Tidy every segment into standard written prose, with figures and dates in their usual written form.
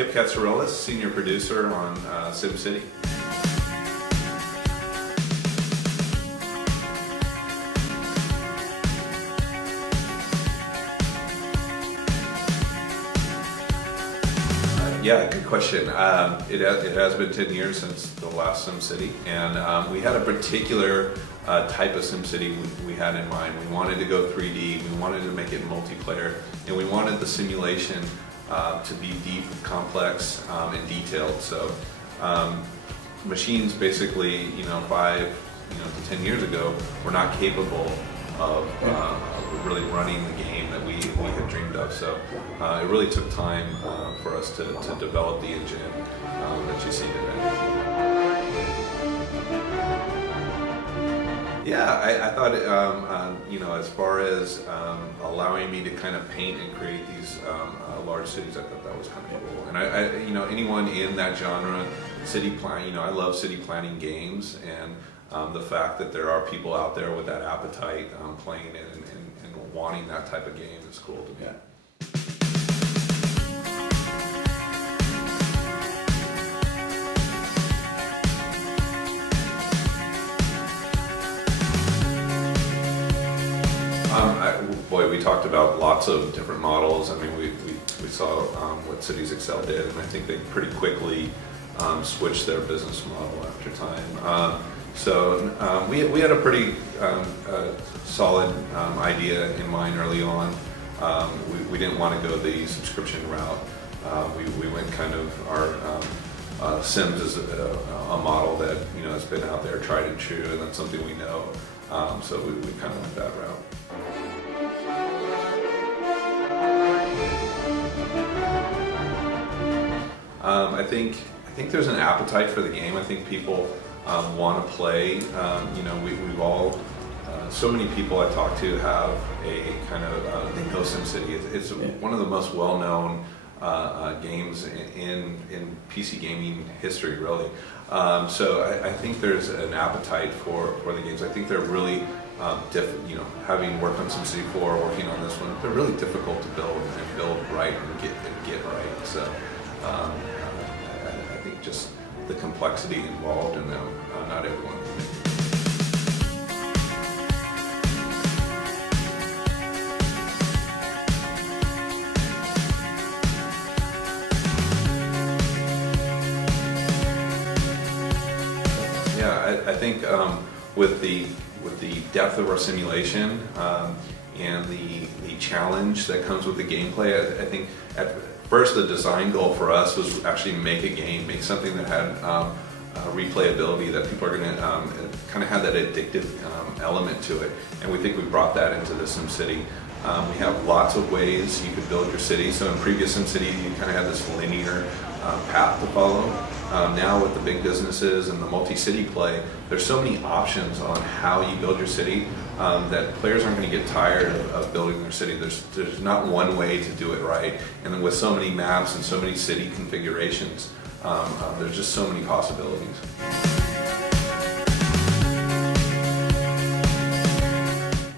Kip Katsarelis, senior producer on SimCity. Yeah, good question. It has been 10 years since the last SimCity, and we had a particular type of SimCity we had in mind. We wanted to go 3D, we wanted to make it multiplayer, and we wanted the simulation to be deep, complex, and detailed. So machines basically, 5 to 10 years ago were not capable of really running the game that we had dreamed of. So it really took time for us to develop the engine that you see today. Yeah, I thought, as far as allowing me to kind of paint and create these large cities, I thought that was kind of cool. And anyone in that genre, city plan, I love city planning games, and the fact that there are people out there with that appetite playing it and wanting that type of game is cool to me. Yeah. Boy, we talked about lots of different models. I mean, we saw what Cities Excel did, and I think they pretty quickly switched their business model after time. So we had a pretty solid idea in mind early on. We didn't want to go the subscription route. We went kind of our Sims is a model that has been out there, tried and true, and that's something we know. So we kind of went that route. I think there's an appetite for the game. I think people want to play. We've all, so many people I talk to have a kind of, they know SimCity. It's one of the most well-known games in PC gaming history, really. So I think there's an appetite for the games. I think they're really having worked on SimCity 4, working on this one, they're really difficult to build and build right and get right. So I think just the complexity involved in them, not everyone can make it. Yeah, I think with the depth of our simulation and the challenge that comes with the gameplay, I think at first the design goal for us was actually make a game, make something that had replayability, that people are going to kind of have that addictive element to it, and we think we brought that into the SimCity. We have lots of ways you could build your city. So in previous SimCity, you kind of had this linear path to follow. Now with the big businesses and the multi-city play, there's so many options on how you build your city that players aren't going to get tired of building their city. There's not one way to do it right. And then with so many maps and so many city configurations, there's just so many possibilities.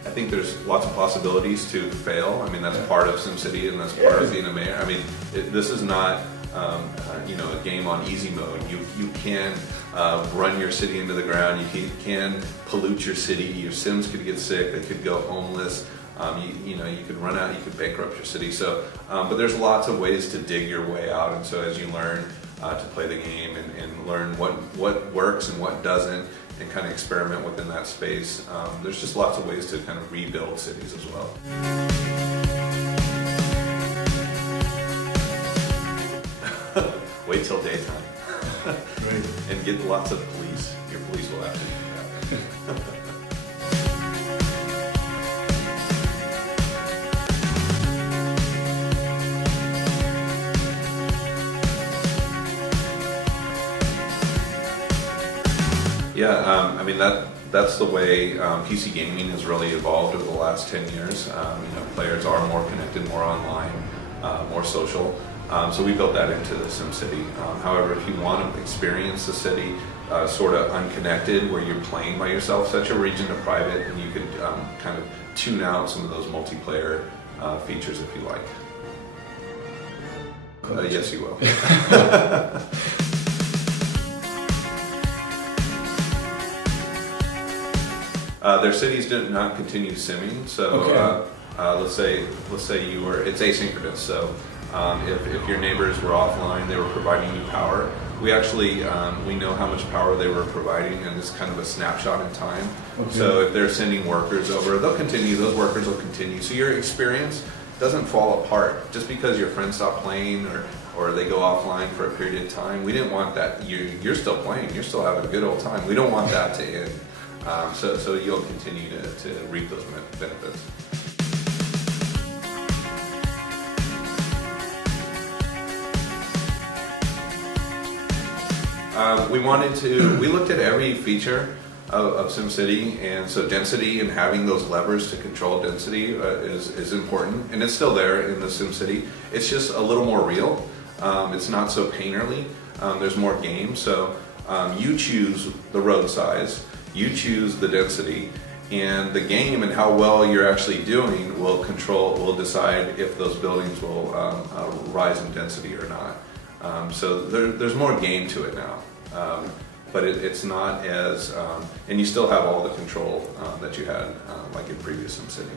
I think there's lots of possibilities to fail. I mean, that's part of SimCity, and that's part of being a mayor. I mean, this is not a game on easy mode. You can run your city into the ground. You can pollute your city. Your Sims could get sick. They could go homeless. You could run out. You could bankrupt your city. So, but there's lots of ways to dig your way out. And so as you learn to play the game and learn what works and what doesn't, and kind of experiment within that space, there's just lots of ways to kind of rebuild cities as well. Wait till daytime. Right. And get lots of police. Your police will have to do that. Yeah, I mean that's the way PC gaming has really evolved over the last 10 years. Players are more connected, more online, more social. So we built that into the SimCity. However, if you want to experience the city sort of unconnected, where you're playing by yourself, set your region to private, and you could kind of tune out some of those multiplayer features if you like. Yes, you will. Their cities did not continue simming, so let's say you were, it's asynchronous, so if your neighbors were offline, they were providing you power. We actually, we know how much power they were providing, and it's kind of a snapshot in time. Okay. So if they're sending workers over, they'll continue, those workers will continue. So your experience doesn't fall apart just because your friends stop playing or they go offline for a period of time. We didn't want that. You're still playing, you're still having a good old time. We don't want that to end. So you'll continue to reap those benefits. We looked at every feature of SimCity, and so density and having those levers to control density is important, and it's still there in the SimCity. It's just a little more real. It's not so painterly. There's more game, so you choose the road size, you choose the density, and the game and how well you're actually doing will decide if those buildings will rise in density or not. So there's more game to it now. But it's not as, and you still have all the control that you had like in previous SimCity.